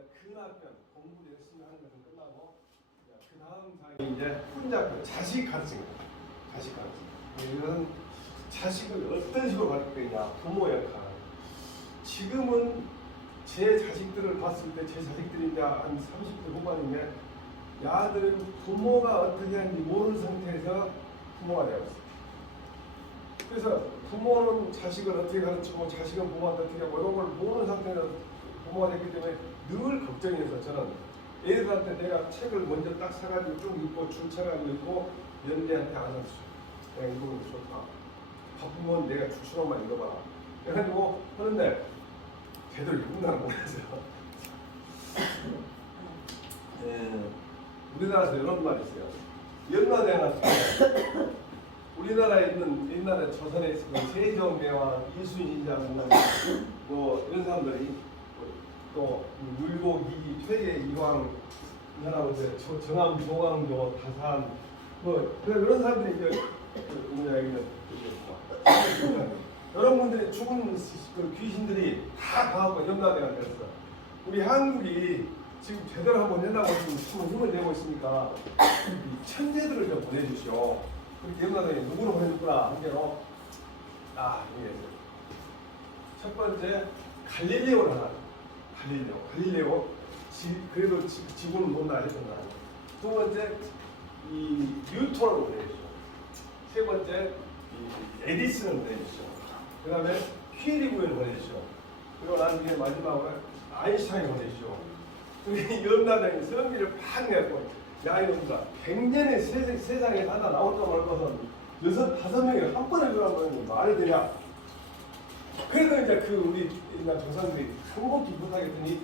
이제 근학년 공부 열심히 하는 것은 끝나고 그 다음 장이 이제 혼자 자식 가르치는 거예요. 자식 가르치는. 이거는 자식을 어떤 식으로 가르칠 거냐, 부모 역할. 지금은 제 자식들을 봤을 때 제 자식들이 이제 한 30대 후반인데 야들은 부모가 어떻게 하는지 모르는 상태에서 부모가 되었어요. 그래서 부모는 자식을 어떻게 가르치고 자식은 부모한테 어떻게 하고 이런 걸 모르는 상태에서 부모가 됐기 때문에 늘 걱정해서 저는 애들한테 내가 책을 먼저 딱 사가지고 쭉 읽고 줄쳐가지고 읽고 연대한테 안 하죠. 내가 읽는 거 좋다. 바쁘면 내가 줄쳐만 읽어봐라. 그래가지고 하는데 제대로 읽는다는 모르겠어요. 우리나라에서 이런 말이 있어요. 연나대학교 우리나라에 있는 옛날에 조선에 있었던 세종대왕, 이순신장 뭐 이런 사람들이 또 율곡이, 퇴계 이황 이 사람은 이제 정암, 조광조, 다산 뭐 그런 사람들이 이제 여러분들이 죽은 그 귀신들이 다 가갖고 연나대가 됐어. 우리 한국이 지금 제대로 한번 해나고 지금 힘을 내고 있으니까 천재들을 좀 보내주시오. 그렇게 연나대에 누구를 보내줄구나 한 개로 이게 첫 번째 갈릴레오를 하나. 갈릴레오. 그래도 지구는 본다 했잖아. 두 번째 이 뉴턴을 보내주시오. 세 번째 이 에디슨을 보내주시오. 그 다음에 퀴리부를 보내주시오. 그리고 나중에 마지막으로 아인슈타인을 보내주시오. 우리 연나대에 성기를 팍 내고 야 이놈들아 100년의 세상에 하나 나올까 말 것은 6-5명이 한 번에 들어가면 말이 되냐. 그래도 이제 그 우리 옛날 조상들이 성공기 못하겠더니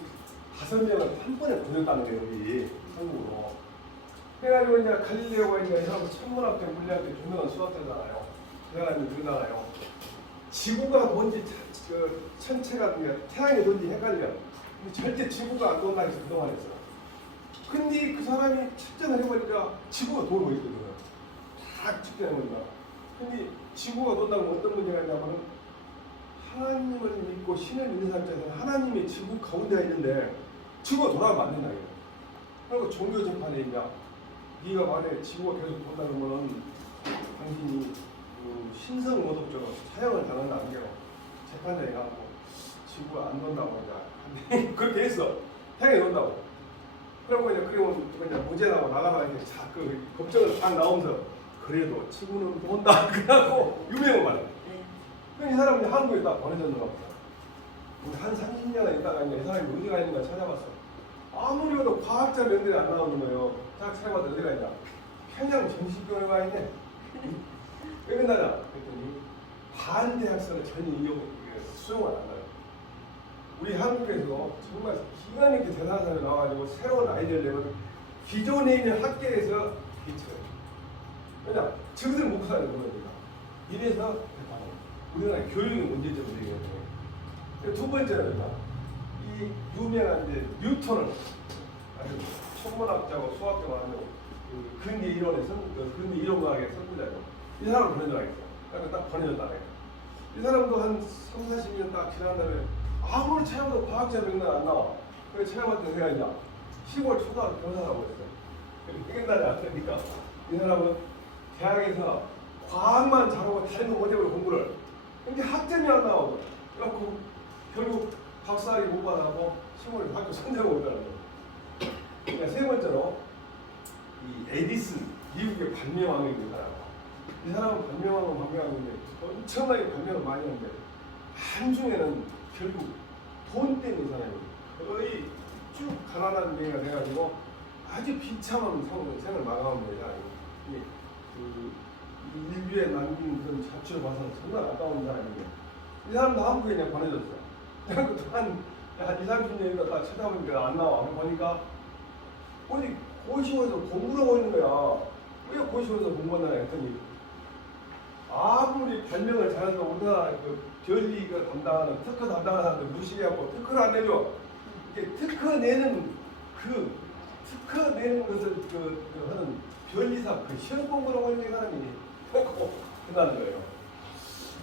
5명을 한 번에 보냈다는 게 우리 한국으로. 그래가지고 이제 갈릴레오가 이제 이 사람 천문학자, 물리학자, 유명한 수학자잖아요. 그 사람이 그러잖아요. 지구가 뭔지 그 천체가 태양이 뭔지 헷갈려. 절대 지구가 안 돈다 해서 그동안 했어. 근데 그 사람이 측정을 해보니까 지구가 돌고 있거든. 다 측정해보니까. 근데 지구가 돈다는 어떤 문제가 있냐면 하나님을 믿고 신을 믿는 사람들은 하나님이 지구 가운데가 있는데 지구가 돌아가면 안 된다. 그리고 종교 재판에 이제 네가 만약에 지구가 계속 돈다 그러면 당신이 신성 모독죄로 사형을 당한다는 게 재판장이 가고 지구가 안 돈다고 이제 그렇게 했어. 태양이 돈다고. 그러고 이제 그리고 이제 무죄 나고 나가다가 이제 그 법정을 딱 나오면서 그래도 지구는 돈다 그러고 유명한 말. 그럼 이 사람이 한국에 딱 보내졌나 보다. 한 30년 있다가 이제 이 사람이 어디가 있는가 찾아봤어. 아무리 봐도 과학자 면들이 안 나오는 거예요. 딱 찾아봤더니 어디가 있냐. 평양 정신병원에 가 있네. 왜 그러냐 그랬더니 반대학생을 전혀 수용을 안 한다. 우리 한국에서 정말 기가 막히게 대단한 사람이 나와가지고 새로운 아이디어를 내면 기존에 있는 학계에서 괜찮아요. 왜냐? 저희들 못 가는 거니까. 이래서 우리나라 교육의 문제점을 얘기하는 두 번째는 이 유명한 이제 뉴턴을 아주 천문학자고 수학자고 하는 근대 이론의 근대 이론과학의 선구자죠. 이 사람을 보내줘야겠어. 그러니까 딱 보내줬다. 이 사람도 한 30-40년 딱 지난 다음에 아무리 찾아봐도 과학자 명단 안 나와. 그래서 찾아봤더니 제가 이제 시골 초등학교 교사라고 했어요. 끝나지 않으니까 이 사람은 대학에서 과학만 잘하고 다른 거 못해버려 공부를. 근데 학점이 안 나오고 그래갖고 결국 박사학위 못 받아고 시골에 학교 선생을 오더라고요. 그러니까 세 번째로 이 에디슨 미국의 발명왕입니다. 이 사람은 발명왕인데 엄청나게 발명을 많이 하는데 한중에는 결국 돈 때문에 이 사람이 거의 쭉 가난한 데가 돼가지고 아주 비참한 생을 마감합니다. 인류에 남긴 그런 자취를 봐서는 정말 아까운 사람인데 이 사람도 한국에 그냥 보내줬어요. 한 20-30년이나 딱 찾아보니까 안 나와. 보니까 어디 고시원에서 공부를 하고 있는 거야. 왜 고시원에서 공부한다냐 했더니 아무리 발명을 잘해서 우리나라 그 변리 담당하는 특허 담당하는 사람들 무시하고 특허를 안 내줘. 이게 특허 내는 것을 하는 변리사 시험 공부를 하고 있는 사람이 끝나는 거예요.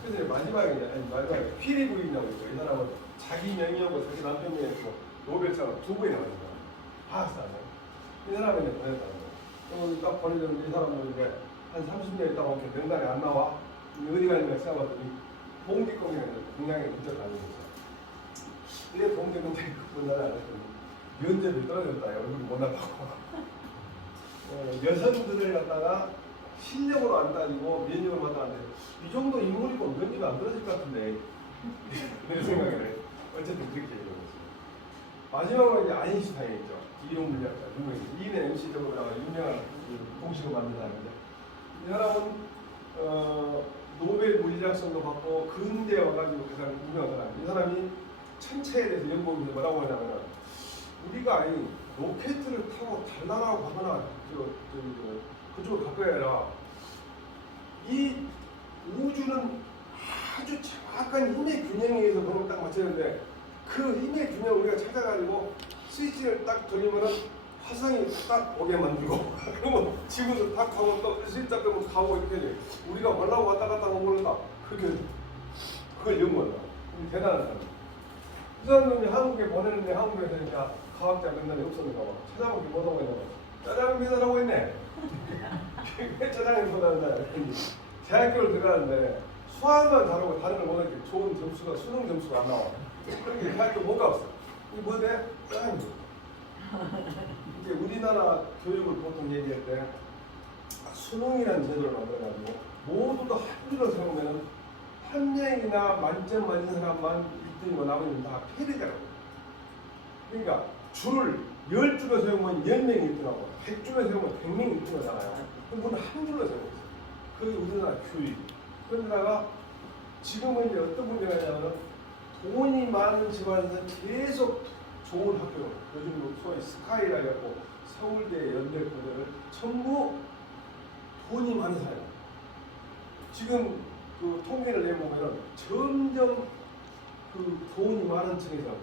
그래서 마지막에 퀴리부인이라고 있어요. 이 사람은 자기 명의하고 자기 남편 명의에서 노벨상을 2번이나 받은 거야. 화학상을. 이 사람이 이제 보냈다는 거야. 그럼 딱 보내줬는데 이 사람은 이제 한 30년 있다가 이렇게 명단에 안 나와. 어디 가는가 생각해봤더니 봉기kom에 공장에 문자가 다니고 있어. 이게 봉기kom에 문자를 안 했더니 면접이 떨어졌다. 얼굴이 못 나가고. 여성들을 갖다가 실력으로 안 따지고 면접을 받았는데 이 정도 인물이고 면접이 안 떨어질 것 같은데 내 생각에는 어쨌든 그렇게 얘기했어요. 마지막으로 이제 아인슈타인 있죠. 이론 물리학자 유명해. 이인의 MC적으로 유명한 공식을 만든 사람인데 이 사람은 노벨 물리학상도 받고 근대에 와가지고 가장 유명한 사람. 이 사람이 천체에 대해서 연구하면서 뭐라고 하냐면 우리가 이 로켓을 타고 달나라고 가거나 그쪽으로 갈 거야 아니라 이 우주는 아주 정확한 힘의 균형에 의해서 그걸 딱 맞추는데 그 힘의 균형을 우리가 찾아가지고 스위치를 딱 돌리면은 화성이 딱 오게 만들고 그러면 지구도 딱 가고 또 스위치 딱 되면 가고 이렇게 돼. 우리가 뭐라고 왔다 갔다 하고 모른다. 그렇게 그걸 연구한다. 대단한 사람. 그 사람이 한국에 보내는데 한국에서 그러니까 과학자 면담이 없었는가 봐. 찾아보기 못하고 있나 봐. 짜장면 배달하고 있네. 왜 짜장면 배달한다. 대학교를 들어가는데 수학만 잘하고 다른 걸 못하게 좋은 점수가 수능 점수가 안 나와. 그렇게 대학교 못 갔어. 이게 뭐 돼? 짜장면. 이제 우리나라 교육을 보통 얘기할 때 수능이라는 제도를 만들어가지고 모두 다 한 줄로 세우면은 한 명이나 만점 맞은 사람만 1등이고 나머지는 다 패리자라고. 그러니까 줄을 10줄로 세우면 10명이 1등하고 100줄로 세우면 100명이 1등하잖아요. 그럼 모두 한 줄로 세우고 있어요. 그게 우리나라 교육. 그러다가 지금은 이제 어떤 문제가 있냐면 돈이 많은 집안에서 계속 좋은 학교, 요즘 소위 스카이라 해갖고 서울대, 연대고대를 전부 돈이 많은 사람. 지금 그 통계를 내보면 점점 그 돈이 많은 층에서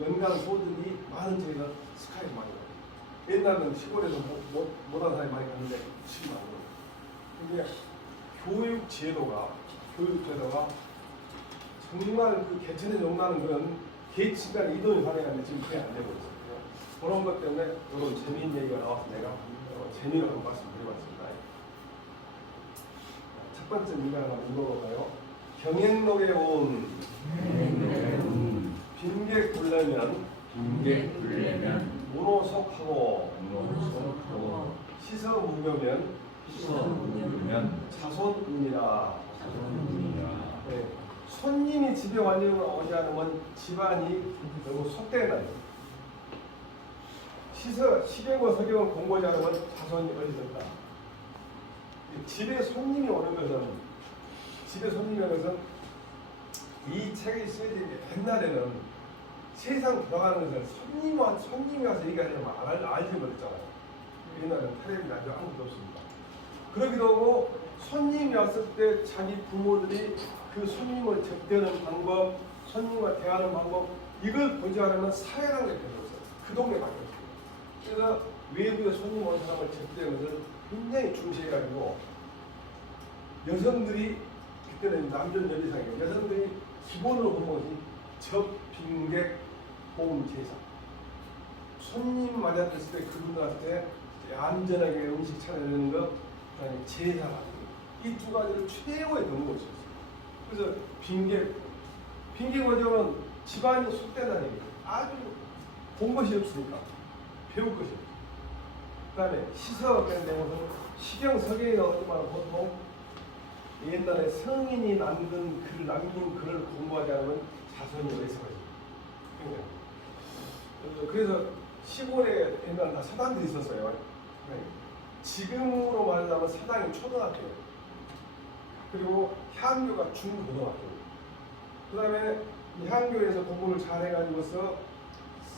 연간 소득이 많은 층에서 스카이를 많이 가요. 옛날에는 시골에서 못한 사람이 많이 갔는데 지금 안 가요. 이게 교육 제도가 정말 그 개천에 용나는 그런 계층 간 이동이 가능한데 지금 그게 안 되고 있어요. 그런 것 때문에 이런 재미있는 얘기가 나와서 내가 재미로 한번 말씀드려봤습니다. 첫 번째 문장 한번 읽어볼까요? 경행록에 온 빈객 굴려면 문호석하고 시서무교면 자손이니라. 네. 손님이 집에 오지 않으면 집안이 너무 속되다. 시경과 서경을 공부하지 않으면 자손이 어리석다. 집에 손님이 오는 것은 이 책이 쓰여진 옛날에는 세상 돌아가는 것을 손님이 와서 얘기하려면 알지 못했잖아요. 옛날에는 텔레비전 아무것도 없습니다. 그러기도 하고 손님이 왔을 때 자기 부모들이 그 손님을 접대하는 방법, 손님과 대하는 방법 이걸 보지 않으면 사회라는 게 별로 없어요. 그 동네밖에 없어요. 그래서 외부에 손님 온 사람을 접대하는 것을 굉장히 중시해가지고 여성들이 그때는 남전 여리상이에요. 여성들이 기본으로 본 것이 접빙객 호응제사. 손님 맞았을 때 그분들한테 안전하게 음식 차려내는 것, 그다음에 제사가 이 두 가지를 최고의 덕목이었어요. 그래서 빈객 어쩌면 집안이 속되다는 얘기예요. 아주 본 것이 없으니까 배울 것이 없어요. 그다음에 시서라는 데는 시경 서경이가 어떤 말은 보통 옛날에 성인이 남긴 글을 공부하지 않으면 자손이 어리석어요. 그래서 시골에 옛날에 다 사당들이 있었어요. 지금으로 말하자면 사당이 초등학교예요. 그리고 향교가 중고등학교예요. 그 다음에 이 향교에서 공부를 잘 해가지고서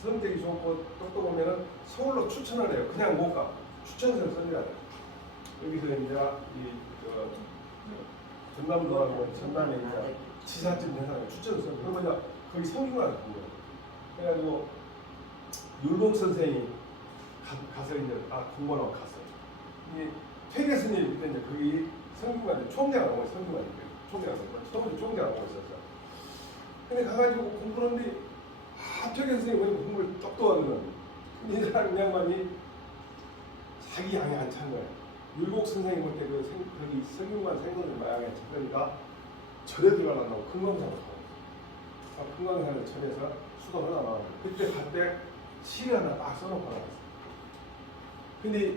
성적이 좋고 똑똑하면은 서울로 추천을 해요. 그냥 못 가. 추천서를 써줘야 돼요. 여기서 이제 전남도라고 전남에 이제 지사집 회사에 추천서 그러면 거기 성균관에 간 거예요. 그래가지고 율곡 선생이 가서 이제 공부하러 갔어요. 이 퇴계 스님 그때 이제 거기 성균관에 총장을 하고 있어요. 성균관에 총장을 하고 있었어요. 근데 가가지고 공부하는데 합격해 선생님 보니까 공부를 똑똑하거든. 근데 이 사람 양반이 자기 양이 안 찬 거야. 율곡 선생님 볼 때 거기 석유관 생선을 마양에 쳤으니까 절에 들어가려고 금강산을 가고 금강산을 절에서 수도를 하나 나왔어. 그때 갈 때 시를 하나 딱 써놓고 나왔어. 근데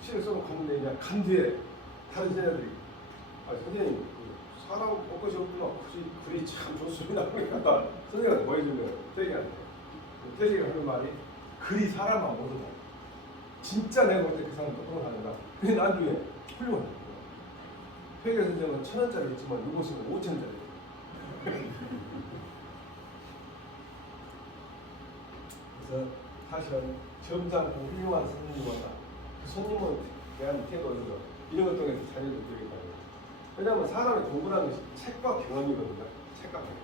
시를 써놓고 갔는데 이제 간 뒤에 다른 제자들이 선생님 그 사람 올 것이 없구나. 글이 참 좋습니다. 그러니까 선생님한테 뭐 해준 거예요? 태기한테. 태기가 하는 말이 글이 사람만 못 얻어. 진짜 내가 볼 때 그 사람 똑똑하다. 근데 나중에 훌륭해. 회계 선생은 1,000원짜리 있지만 이곳은 5,000원짜리. 그래서 사실은 점잖고 훌륭한 손님보다 그 손님은 대한 태도 이런 것 때문에 자리를 드리겠다. 왜냐하면 사람의 공부라는 것이 책과 경험이거든요. 책과 경험.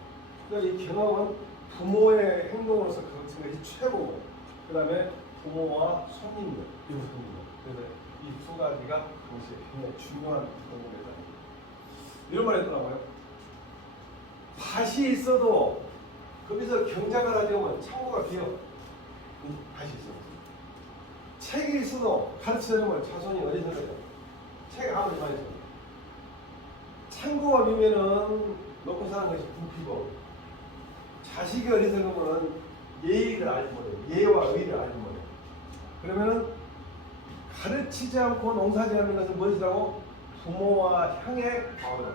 그러니까 이 경험은 부모의 행동으로서 그것은 것이 최고고, 그 다음에 부모와 손님들, 이거 손님들. 그래서 이 두 가지가 동시에 굉장히 중요한 공부입니다. 이런 말 했더라고요. 밭이 있어도 거기서 경작을 하려면 창고가 비어. 밭이 있어. 책이 있어도 가르치려면 자손이 어리석어져. 책 아무리 많이 써. 창고가 비면은 먹고 사는 것이 굶기고, 자식이 어리석으면 예의를 알지 못해. 예와 의를 알지 못해. 그러면은 가르치지 않고 농사지 않는 것은 무엇이라고? 부모와 형의 과오다.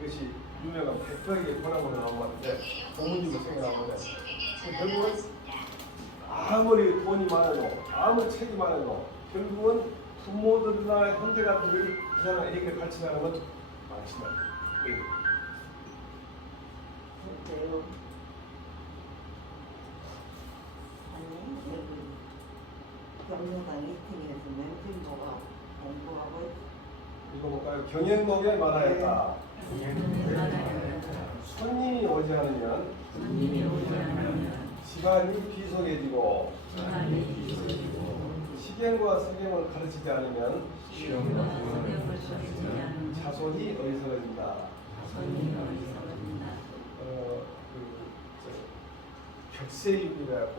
이것이 유명한 백석에게 권하고 나온 건데, 고문님이 생각나온 건데, 결국은 아무리 돈이 많아도, 아무리 책이 많아도, 결국은 부모들이나 형제가들이 그 사람에게 가르치라는 건 많지만, 그래요. 아니, 경로당 2층에서 맹진보가 공부하고 이거 볼까요? 경연목에 말하였다. 손님이 오지 않으면 집안이 비속해지고, 시경과 서경을 가르치지 않으면 자손이 어리석어진다. 격세입이라고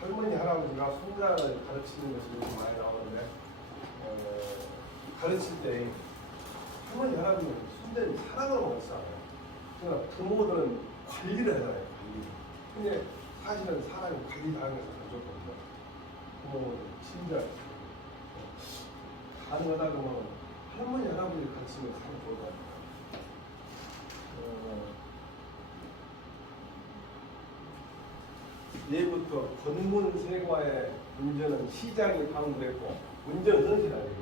할머니 할아버지가 손자를 가르치는 것이 요즘 많이 나오는데, 가르칠 때 할머니 할아버지는 손자를 사랑을 먹잖아요. 그러나 부모들은 관리를 하잖아요. 관리. 근데 사실은 사람이 관리 당하는 것은 안 좋거든요. 부모는 친절 가능하다 그러면 할머니 할아버지 가르치면 참 좋을 것 같아요. 예부터 권문세과의 문제는 시장이 방불했고 문제는 선실하네요.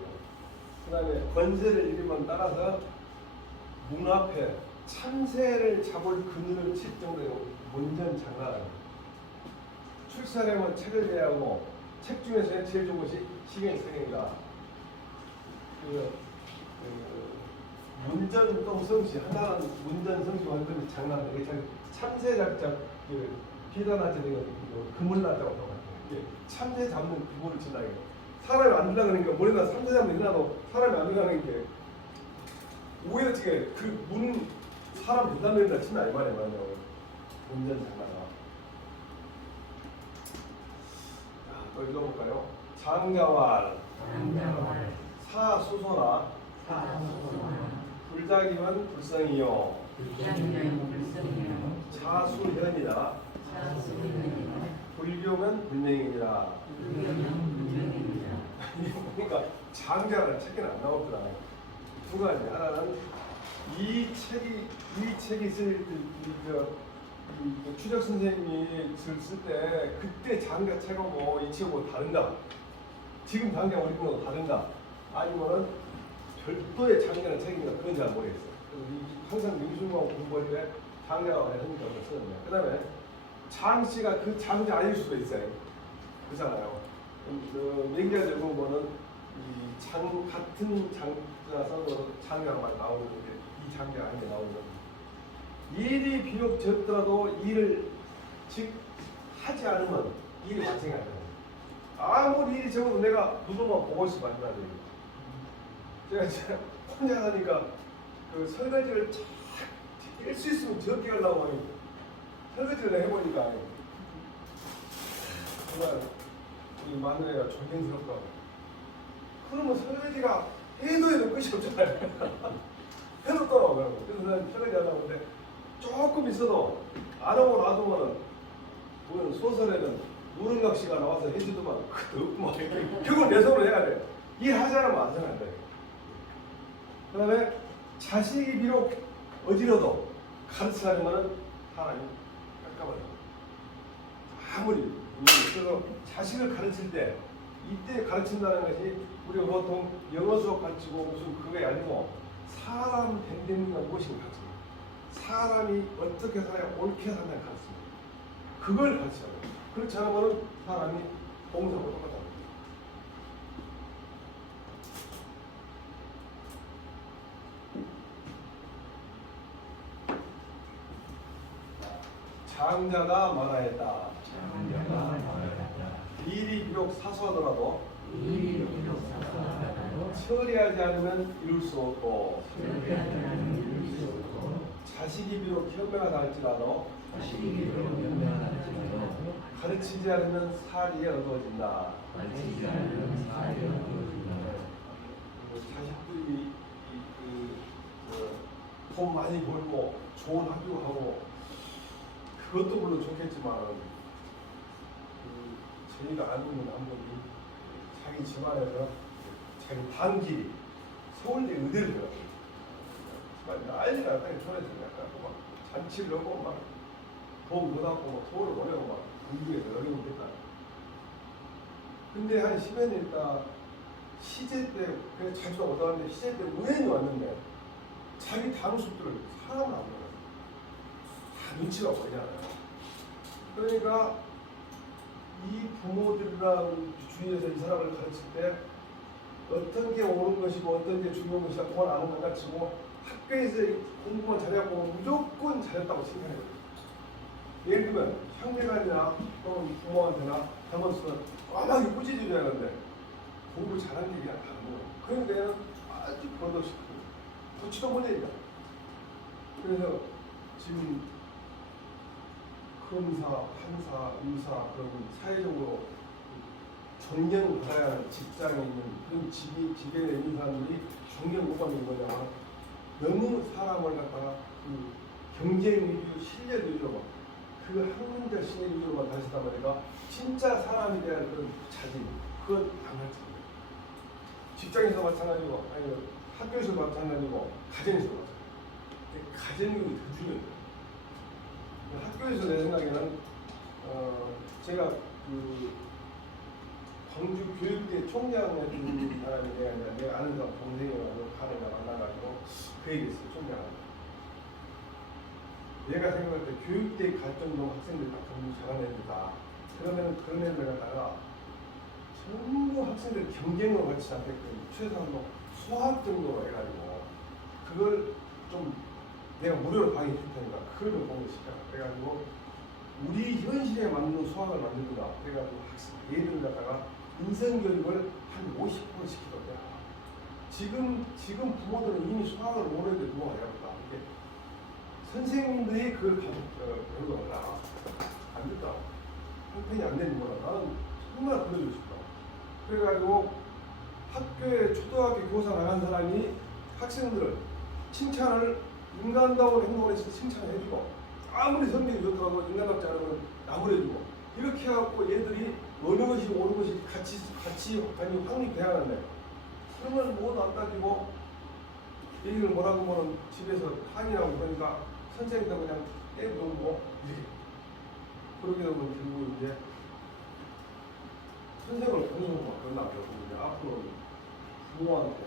그 다음에 권세를 이루면 따라서 문 앞에 참새를 잡을 그늘을 칠 정도의 문전 장난이에요. 출사령은 책을 대하고 책 중에서 제일 좋은 것이 시경성입니다. 문전동성시 하나는 문전성시 완전히 장난이에요. 참새 잡자 비단하지 되는 그물 나자고 하는 참새 잡는 그물을 친다. 사람이 안 들어가니까 머리가 참새 잡는 일어나도 사람이 안 들어가는 게 오히려 지금 그 문 사람 부담된다 친다 이 말이에요. 문전 장난아. 또 읽어볼까요? 장가왈 사수소나 불작이면 불성이요 자수현이다 불교면 불명이니라. 그러니까 장가라는 책에는 안 나오더라. 두 가지. 하나는 이 책이 쓸 추적 선생님이 쓸 때 그때 장가 책하고 이 책하고 다른가? 지금 장가 우리 거하고 다른가? 아니면은 별도의 장가는 책인가? 그건 잘 모르겠어요. 항상 명술공학 공부할 때 장가와 하니까 쓰는데. 그 다음에 장씨가 그 장자 아닐 수도 있어요. 그렇잖아요. 명기가 보면은 같은 장자서 장가가 많이 나오는데 이 장가가 아닌 게 나오거든요. 일이 비록 적더라도 일을 즉 하지 않으면 일이 발생이 안 돼요. 아무리 일이 적어도 내가 누구만 보고 있으면 안 돼요. 제가 혼자 하니까 그 설거지를 깰 수 있으면 적게 하려고 하니 설거지를 해보니까 정말 우리 마누라가 존경스럽다고. 그러면 설거지가 해도 끝이 없잖아요. 해도 떠나고. 그래서 난 설거지 하려고 하는데 조금 있어도 안 하고 놔두면은 보면 소설에는 누른각시가 나와서 해주더만 그것도 결국 내 손으로 해야 돼. 일하지 않으면 안 되는 돼. 그 다음에 자식이 비록 어지러도 가르치려면은 하나님 깜깜하죠. 아무리 그래서 자식을 가르칠 때 이때 가르친다는 것이 우리가 보통 영어 수업 가르치고 무슨 그게 아니고 사람 댕댕이가 무엇인가 가르칩니다. 사람이 어떻게 살아야 옳게 산다는 가르칩니다. 그걸 가르쳐야 돼요. 그렇지 않으면 사람이 봉사하고 똑같아요. 장자가 말하였다. 일이 비록 사소하더라도 처리하지 않으면 이룰 수 없고 자식이 비록 현명하다 할지라도 가르치지 않으면 살이 어두워진다. 자식들이 돈 많이 벌고 좋은 학교 가고 그것도 물론 좋겠지만 저희가 알고 있는 한 분이 자기 집안에서 자기 단길이 서울대 의대를 들어갔어요. 난리가 났다. 전에 생각하고 막 잔치를 하고 막 돈 못 받고 막 서울을 보내고 막 공부해서 여기 오겠다. 근데 한 10여 년 있다 시제 때 그냥 자주 얻어왔는데 시제 때 우연히 왔는데 자기 당숙들을 사람을 안 보여요. 다 눈치가 보이잖아요. 그러니까 이 부모들이랑 주위에서 이 사람을 가르칠 때 어떤 게 옳은 것이고 어떤 게 중요한 것이고 그건 아무 것 가르치고 학교에서 공부만 잘하고 무조건 잘했다고 생각해요. 예를 들면 형제간이나 또는 부모한테나 잘못쓰면 까마귀 꾸짖어줘야 하는데 공부 잘한 게 그냥 다른 거예요. 그런 데는 아주 버릇없이 고치도 문제입니다. 그래서 지금 검사, 판사, 의사 그런 사회적으로 존경받아야 하는 직장에 있는 그런 직위에 있는 사람들이 존경 못 받는 거냐면 너무 사람을 갖다가 그 경쟁 위주, 실력 위주로 그 학문적 신의 위주로만 다시다 보니까 진짜 사람에 대한 그런 자질 그건 안 가르칩니다. 직장에서 마찬가지고 아니 학교에서 마찬가지고 가정에서 마찬가지고 가정교육이 더 중요해요. 학교에서 내 생각에는 제가 그 광주 교육대 총장이었던 사람이 내가 아는 사람 동생이라고 가는 걸 만나가지고 그 얘기했어요. 총장한테. 내가 생각할 때 교육대에 갈 정도 학생들 다 공부 잘하는 애들이다. 그러면 그런 애들 갖다가 전부 학생들 경쟁으로 같이 않게끔 최소한 뭐 수학 정도로 해가지고 그걸 좀 내가 무료로 강의해 줄 테니까 그걸 좀 공부시켜. 그래가지고 우리 현실에 맞는 수학을 만들자. 그래가지고 학생 얘들을 갖다가 인성교육을 한 50% 시키던데 지금 부모들은 이미 수학을 모르는데 누가 해야겠다. 이게 선생님들이 그걸 배우고 하라. 안 됐다. 형편이 안 되는 거라. 나는 정말 그려주고 싶다. 그래가지고 학교에 초등학교 교사 나간 사람이 학생들을 칭찬을 인간다운 행동을 해서 칭찬을 해주고 아무리 성격이 좋더라도 인간답지 않으면 나무래주고 이렇게 해갖고 얘들이 어느 것이 옳은 것이 같이 확립돼야 하는데 그러면 뭐도 안 따지고 얘기를 뭐라고 하면 집에서 항의하고 그러니까 선생님도 그냥 깨부고 이렇게 그러게 되면 결국 이제 선생을 공부하고 끝나고 이제 앞으로 부모한테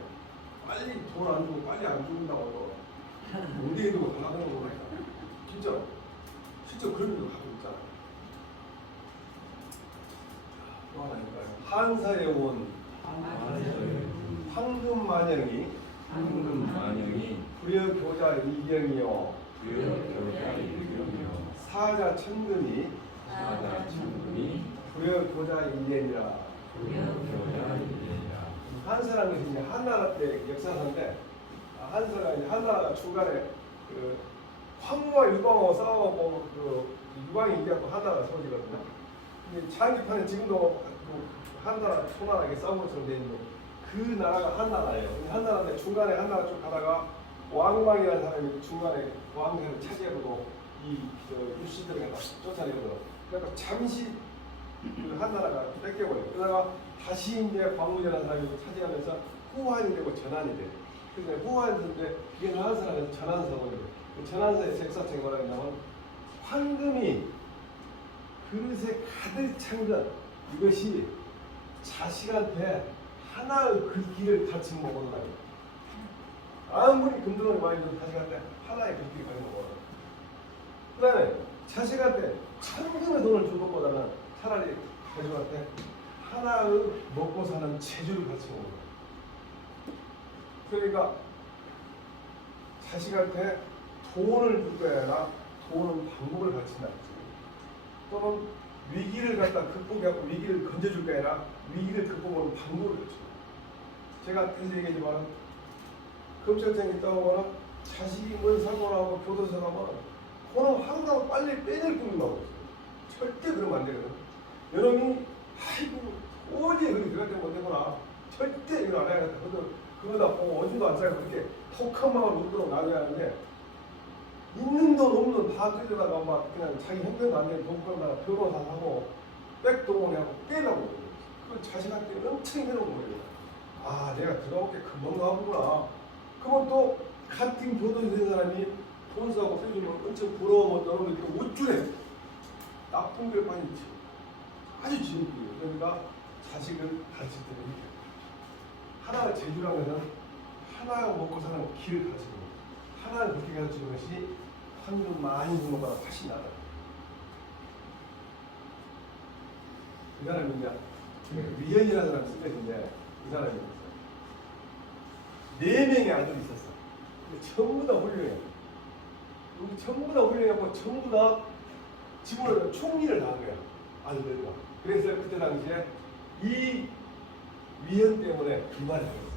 빨리 돈 안 주고 빨리 안 준다고 해도 어디에 두고 달라는 거 보니까 진짜 실제 그런 일도 하고 있잖아요. 또 하나 있을까요? 한사에 온 황금만영이 부여교자 일경이요 사자 천금이 부여교자 일경이라. 한사라는 것이 이제 한나라 때 역사서인데 한사가 이제 한나라가 중간에 그 황후와 유방하고 싸워갖고 그 유방이 이겨갖고 한나라 세워지거든요. 근데 장기판에 지금도 그 한나라 소나라하게 싸운 것처럼 돼 있는데 그 나라가 한나라예요. 한나라인데 중간에 한나라 쭉 가다가 왕망이라는 사람이 중간에 왕을 차지하고 이 유씨들을 갖다 쫓아내거든요. 그러니까 잠시 그 한나라가 뺏겨버려요. 그러다가 다시 이제 광무제라는 사람이 차지하면서 후한이 되고 전한이 돼요. 그래서 후한인데 그게 나은 사람에서 전한서거든요. 그 전한서의 색사책이 뭐라 했냐면 황금이 그릇에 가득 찬 것 이것이 자식한테 하나의 그 길을 같이 먹어도 나요. 아무리 금덩어리 많이 준 자식한테 하나의 그 길을 같이 먹어도. 그 다음에 자식한테 천금의 돈을 준 것보다는 차라리 자식한테 하나의 먹고 사는 재주를 같이 먹어요. 그러니까 자식한테 돈을 줄 거야 아니라 돈은 방법을 가르친다. 또는 위기를 갖다 극복해갖고 위기를 건져줄 게 아니라 위기를 극복하는 방법을 가르쳐. 제가 그래서 얘기했지만 검찰청에 떠오거나 자식이 뭔 사고를 하고 교도소 가면 그는 항상 빨리 빼낼 꿈이 나오고 있어요. 절대 그러면 안 되거든. 여러분이 아이고 어디에 그렇게 들어갈 때 못되구나. 절대 이거 안 해야겠다. 그러다 보고 어디도 안 싸고 그렇게 톡한 마음을 웃도록 놔둬야 하는데 있는 돈 없는 돈 다 끌려다가 막 그냥 자기 형편도 안 되는 돈 끌다가 변호사 하고 백동원하고 빼려고 그 자식한테 엄청 해놓은 거예요. 아 내가 들어올 게 금방 가보구나. 그러면 또 같은 교도소 된 사람이 돈 사고 빼주면 엄청 부러워면 너는 이렇게 우쭐해. 나쁜 게 많이 있지. 아주 지옥이에요. 그러니까 자식을 가르칠 때는 이렇게 하나의 재주라는 것은 하나 먹고 사는 길을 가르치는 거예요. 하나를 그렇게 가르치는 것이 환경 많이 주는 것보다 훨씬 나아요. 그 사람이 이제 위현이라는 사람이 있었는데 이 사람이 있었어요. 4명의 아들이 있었어. 근데 전부 다 훌륭해. 여기 전부 다 훌륭하고 전부 다 집으로 총리를 다 한 거야. 아들들과. 그래서 그때 당시에 이 위현 때문에 이 말을 했어.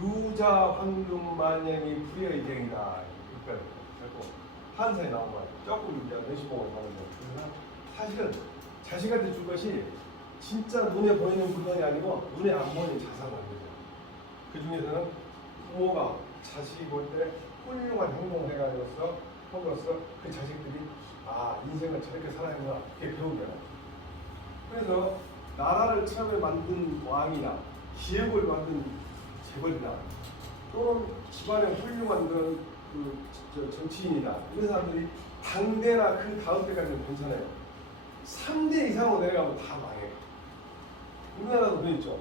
유자 황금 만행이 불여의쟁이다. 그러니까 한사에 나온 거야. 조금 이제 내시봉을 하는데 그래서 사실은 자식한테 줄 것이 진짜 눈에 보이는 물건이 아니고 눈에 안 보이는 자산을 거죠. 그 중에서는 부모가 자식이 볼 때 훌륭한 행동을 해가지고서 그 자식들이 아 인생을 저렇게 살아야구나 그게 배운 거야. 그래서 나라를 처음에 만든 왕이나 기업을 만든 재벌이나 또는 집안에 훌륭한 그 정치인이나 이런 사람들이 당대나 그 다음 때까지는 괜찮아요. 3대 이상으로 내려가면 다 망해. 우리나라도 그런 있죠.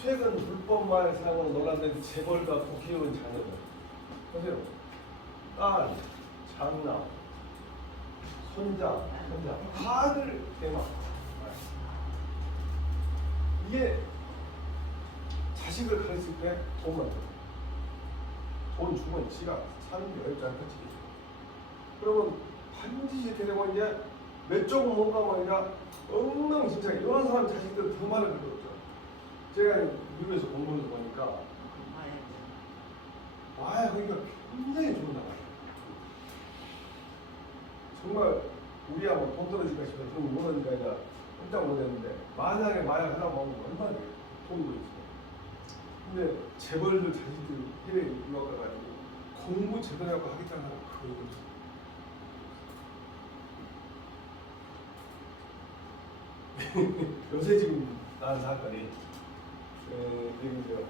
최근 불법만의 사용으로 논란된 재벌과 국회의원 자녀들 보세요. 딸, 장남, 손자 다들 대박. 이게 자식을 가르칠 때 돈만 줘. 돈 주면 지가 사는 게 여유지 않겠지. 그러면 반드시 이렇게 되고 이제 몇 조금 못 가면 아니라 엉망진창 이런 사람 자식들 더 많을 필요 없죠. 제가 미국에서 공부해서 보니까 그러니까 굉장히 좋은 나라예요. 정말 우리야 뭐돈 떨어질까 싶어서 돈 원하니까 이제 꼼짝 못했는데 만약에 마약 하나 먹으면 얼마나 돼요? 돈도 있어. 근데 재벌들 자식들 해외에 유학 가가지고 공부 제대로 하고 하겠다는 사람 거의 없어. 요새 지금 나는 사건이 여기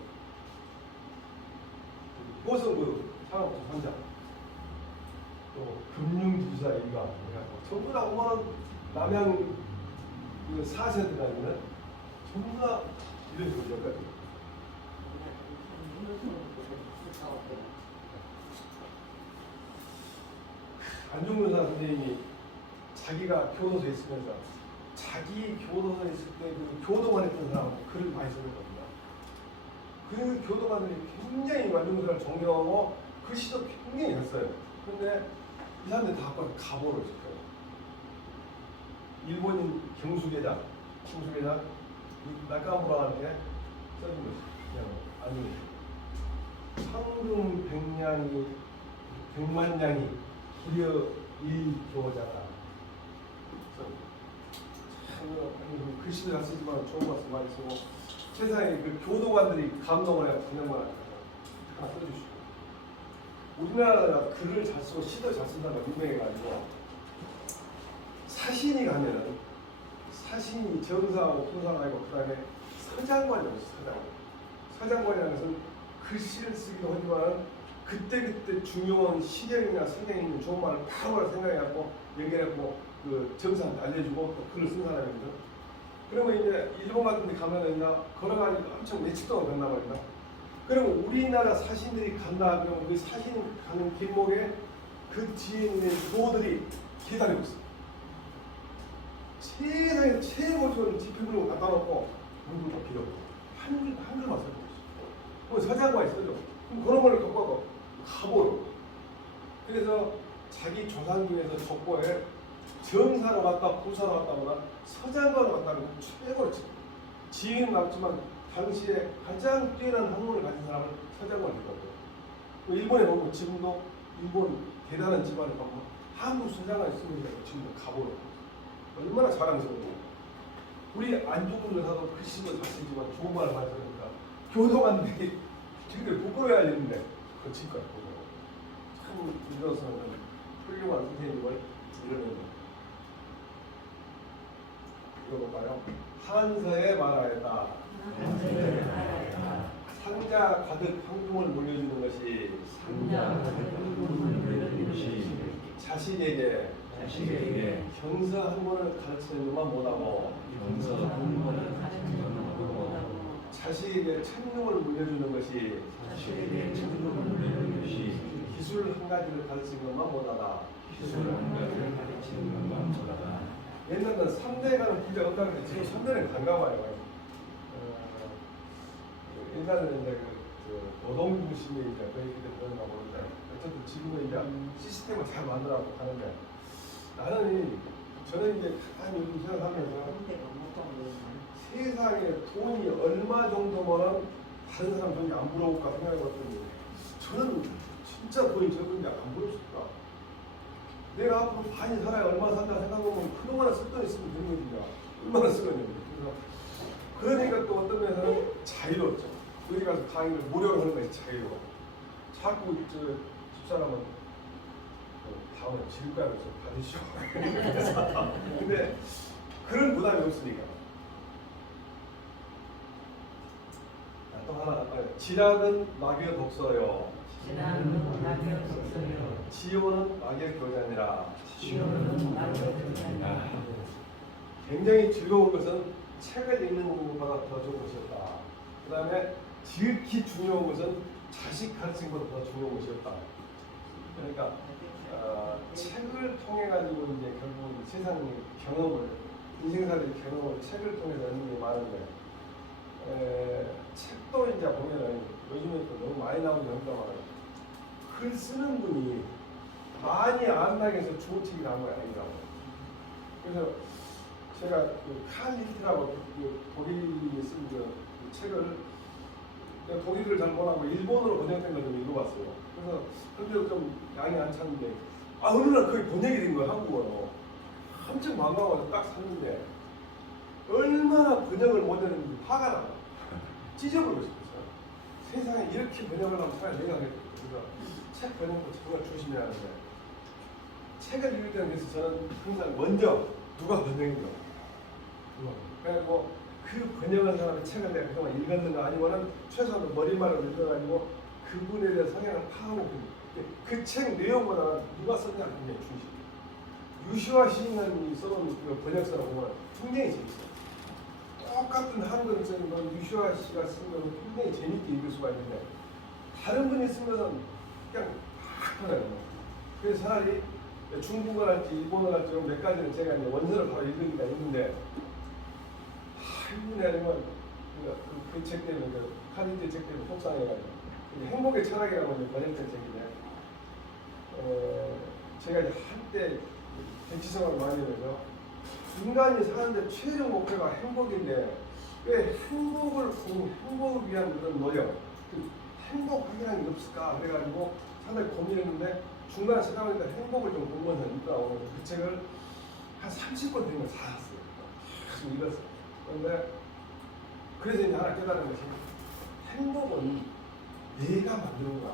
호성구 상업부 상장 또 금융주사 일가 전부 다 5만원 남양 그 4세트가 있는 전부 다 이런 식으로 여기까지. 안중근사 선생님이 자기가 교도소에 있으면서 자기 교도소에 있을 때 그 교도관 했던 사람 글을 많이 써줬거든요. 그 교도관들이 굉장히 안중근사를 존경하고 글씨도 굉장히 했어요. 근데 이 사람들 다 가보를 시켜요. 일본인 경수계장 나카무라한테 써준 것이 그냥 아니 황금 백냥이 백만장이 기려 일교자다. 참 글씨도 잘 쓰지만 좋은 말씀 많이 쓰고 세상에 그 교도관들이 감동을 해요. 그냥만 하나 써주시고 우리나라가 글을 잘 쓰고 시도 잘 쓴다는 걸 유명해가지고 사신이 가면은 사신이 정사하고 통상하고 그 다음에 서장관이라고 있어요. 서장관이라는 것은 글씨를 쓰기도 하지만 그때그때 중요한 시경이나 성경에 있는 좋은 말을 바로 생각해갖고 연결해갖고 그 정사한테 알려주고 또 글을 쓴 사람입니다. 그러면 이제 일본 같은 데 가면은 걸어가니까 엄청 며칠 동안 간단 말입니다. 그러면 우리나라 사신들이 간다 그러면 그 사신 가는 길목에 그 뒤에 있는 교도들이 기다리고 있어요. 세상에 최고 좋은 지필물을 갖다 놓고 문구도 필요 없고 한글만 써주고 있어요. 뭐 서장관이 써줘. 그럼 그런 걸 갖고 와서 가보로. 그래서 자기 조상 중에서 족보에 정사로 갔다 부사로 갔다보다 서장관으로 갔다는 건 최고로 치. 지위는 낮지만 당시에 가장 뛰어난 학문을 가진 사람을 서장관이거든요. 일본에 보면 지금도 일본 대단한 집안에 보면 한국 서장관이 쓰는 게 지금도 가보로. 얼마나 자랑스러워요. 우리 안중근을 사도 글씨도 잘 쓰지만 좋은 말을 많이 쓰니까 교도관들이 지금들 부끄러워야 되는데 거칠 거야. 참 이로서는 훌륭한 선생님을 이뤄내는 읽어볼까요? 한서에 말하였다. 상자 가득 황금을 물려주는 것이 자식에게 경서 한 권을 가르치는 것만 못하고 자식에게 천명을 물려주는 것이 기술 한 가지를 가르치는 것만 못하다. 옛날에는 3대 가는 부자가 없다고 했는데 지금 3대는 간가 봐요. 옛날에는 이제 그 노동중심이 이제 거의 그런가 모르는데 어쨌든 지금은 이제 시스템을 잘 만들어갖고 가는데 저는 이제 가만히 요즘 생각하면서 세상에 돈이 얼마 정도면 다른 사람 돈이 안 부러울까 생각해봤더니 저는 진짜 돈이 적은데 안 부럽습니다. 내가 앞으로 많이 살아야 얼마 산다 생각해보면 그동안에 쓸 돈 있으면 되는 거지. 얼마나 쓰겠냐고. 그러니까 또 어떤 면에서는 자유롭죠. 어디 가서 강의를 무료로 하는 것이 자유로워. 자꾸 집사람은 다음에 질거야 그래서 받으시오. 근데 그런 부담이 없으니까. 또 하나 지락은 낙여 독서요. 지효는 낙여 교자니라. 굉장히 즐거운 것은 책을 읽는 것보다 더 좋은 것이었다. 그 다음에 지극히 중요한 것은 자식 가르치는 것보다 더 중요한 것이었다. 그러니까 책을 통해 가지고 이제 결국 세상 경험을 인생살이 경험을 책을 통해서 얻는 게 많은데 책도 이제 보면은 요즘에 또 너무 많이 나오는 경우가 글 쓰는 분이 많이 안다고 해서 좋은 책이 나온 거 아니라고. 그래서 제가 그 칼리트라고 독일이 쓴 그 책을 독일을 잘 못하고 일본어로 번역된 걸 좀 읽어봤어요. 그래서 그런데 좀 양이 안 찼는데 어느 날 그게 번역이 된 거예요. 한국어로. 엄청 반가워서 딱 샀는데 얼마나 번역을 못했는지 화가 나요. 찢어버리고 싶었어요. 세상에 이렇게 번역을 하면 차라리 내가 하겠다. 그래서 책 번역도 정말 조심해야 하는데 책을 읽을 때는 그래서 저는 항상 먼저 누가 번역인가 그래가지고 그 번역한 사람의 책을 내가 그동안 읽었는가 아니면은 최소한 머리말을 읽어가지고 그분에 대한 성향을 파악하고 그 책 내용보다 누가 썼냐 굉장히 중요해요. 유시화 시인이 써놓은 그 번역서를 보면 굉장히 재밌어요. 똑같은 한글 쓰는 건 유시화 씨가 쓴 거는 굉장히 재밌게 읽을 수가 있는데 다른 분이 쓴 것은 그냥 막 하나요. 그래서 차라리 중국어 할지 일본어 할지 몇 가지는 제가 이제 원서를 바로 읽으니까 있는데 이분이 아니면 그 책 때문에 그 카린트 책 때문에 속상해가지고 행복의 철학이라고 이제 번역된 책인데 제가 이제 한때 정치생활을 많이 하면서 인간이 사는데 최종 목표가 행복인데 왜 행복을 위한 그런 노력, 그 행복하기라는 게 없을까 그래가지고 상당히 고민했는데 중간에 찾아보니까 행복을 좀 공부하는 있더라고. 그 책을 한 30권 되면 다 샀어요. 계속 읽었어요. 그런데 그래서 이제 하나 깨달은 것이 행복은 내가 만드는구나,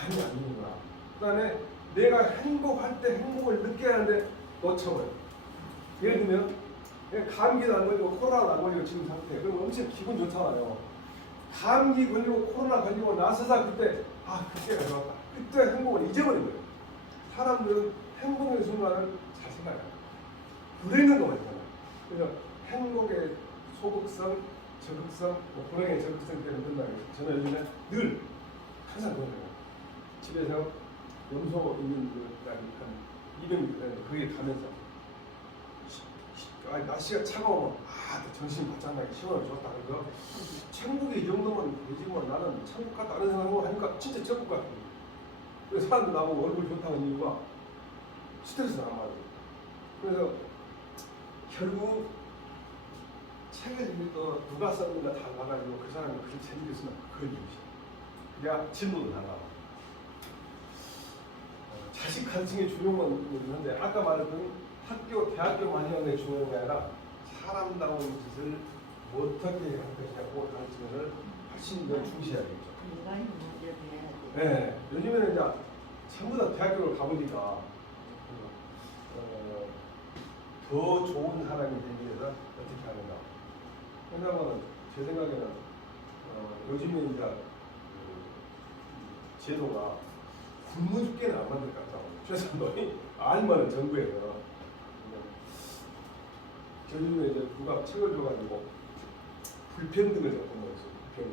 아니 아니구나. 그다음에 내가 행복할 때 행복을 느껴야 하는데 놓쳐버려. 예를 들면 감기도 안 걸리고 코로나도 안 걸리고 지금 상태. 그럼 엄청 기분 좋잖아요. 감기 걸리고 코로나 걸리고 나서서 그때 그때가 좋았다. 그때 행복을 잊어버린 거예요. 사람들은 행복의 순간을 잘 생각해요. 불행한 것만 있잖아요. 그래서 행복의 소극성, 적극성, 불행의 적극성 때문에 된다는 거예요. 저는 요즘에 늘 항상 그런 거예요. 집에서 염소 있는 한 200m 되는데 거기에 가면서 날씨가 차가우면 정신 바짝나게 시원하게 좋았다. 그래서 천국이 이 정도면 되지 뭐 나는 천국 같다 하는 생각을 하니까 진짜 천국 같아. 그래서 사람들 나보고 얼굴 좋다는 이유가 스트레스가 안 받아요. 그래서 결국 책을 읽어도 누가 썼는가 다 나가지고 그 사람이 그렇게 재밌으면 그걸 읽으시. 그래야 진도도 나가. 자식 가르침의 중요한 있는데 아까 말했던 학교, 대학교만 해야 내 중요한 게 아니라 사람다운 짓을 어떻게 할 것이냐고 가르치면을 훨씬 더 중시해야겠죠. 인간이 먼저 돼야지. 네, 요즘에는 이제 전부 다 대학교를 가보니까 더 좋은 사람이 되기 위해서 어떻게 하는가. 왜냐하면 제 생각에는 요즘에 이제 제도가 굶어 죽게는 안 만들 것 같다고. 최소한 알만한 정부에서 요즘에 이제 누가 책을 줘가지고 불평등을 잡고 있어요.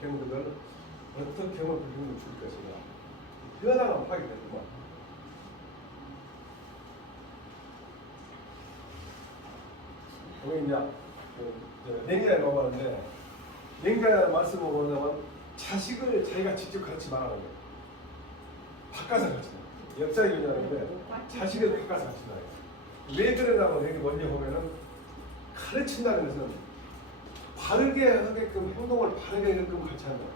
불평등을 어떻게 하면 불평등을 줄 것이냐. 현황을 파게 됐구만. 여기 이제 냉가에 나오는데 냉가에 말씀을 보면 자식을 자기가 직접 가르치 말하는 거예요. 바꿔서 가르치는 거예요. 역사의 교냐인데 자식을 바꿔서 가르친다. 왜 그러냐고 여기 먼저 보면은 가르친다는 것은 바르게 하게끔 행동을 바르게 하게끔 가르치는 거야.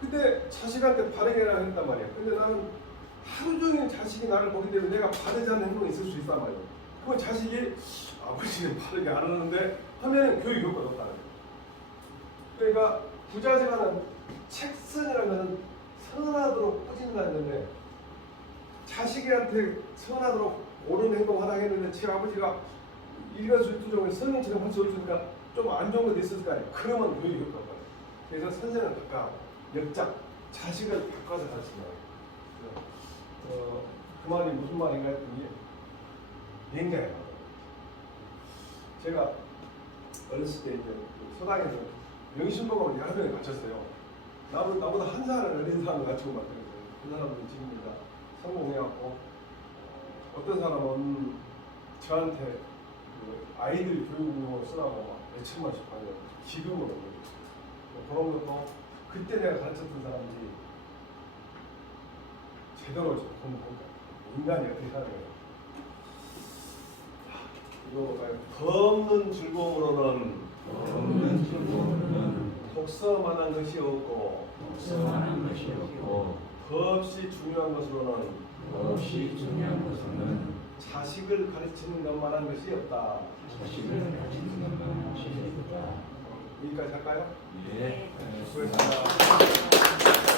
근데 자식한테 바르게 하라 했단 말이야. 근데 나는 하루 종일 자식이 나를 보기 때문에 내가 바르지 않는 행동이 있을 수 있단 말이야. 그럼 자식이 아버지는 바르게 안 하는데 하면 교육 효과가 없다는 거야. 그러니까 부자지간은 책선이라는 것은 선하도록 꾸짖는다는 건데 자식한테 선하도록 옳은 행동하라 했는데 제 아버지가 일거수일투족을 선생처럼 할 수 없으니까 좀 안 좋은 것도 있었을 거 아니에요. 그러면 교육 효과가 없어요. 그래서 선생을 바꿔 역작 자식을 바꿔서 가르친다. 그 말이 무슨 말인가 했더니 냉가예요. 제가 어렸을 때 이제 소당에서 명심보감을 여러 명이 갖췄어요. 나보다 한 살을 어린 사람을 갖추고 막 그랬어요. 그 사람들은 지금 이제 성공해갖고 어떤 사람은 저한테 그 아이들 교육으로 쓰라고 막 몇천만씩 받아요. 기금으로. 그런 것도 그때 내가 가르쳤던 사람들이 제대로 공부하니까 인간이 어떻게 사는 거예요. 이거 볼까요? 더 없는 즐거움으로는 독서만한 것이 없고 더 없이 중요한 것으로는 자식을 가르치는 것만한 것이 없다. 여기까지 할까요? 예. 수고했습니다.